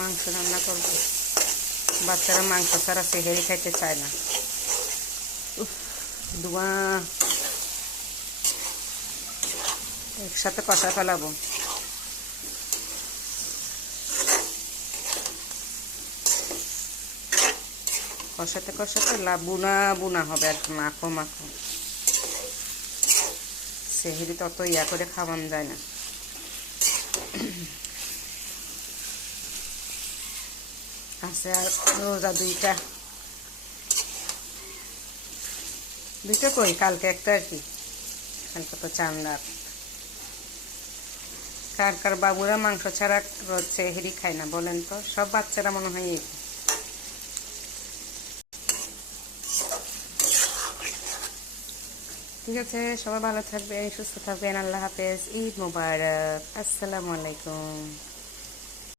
মাংস রান্না করব। বাচ্চারা মাংস ছাড়া সেহেরি খাইতে চায় না। ধোঁয়া একসাথে কষা ফেলাবো। কষাতে কষাতে বুনা বুনা হবে আর কি, মাখো মাখো। সেহেরি তত ইয়া করে খাওয়ানো যায় না। আছে আর রোজা দুইটা কই, কালকে একটা আর কি। কালকে তো চান রাত। কার কার বাবুরা মাংস ছাড়া সেহেরি খায় না বলেন তো? সব বাচ্চারা মনে হয় এই। ঠিক আছে, সবাই ভালো থাকবেন, সুস্থ থাকবেন। আল্লাহ হাফেজ। ঈদ মোবারক। আসসালামু আলাইকুম।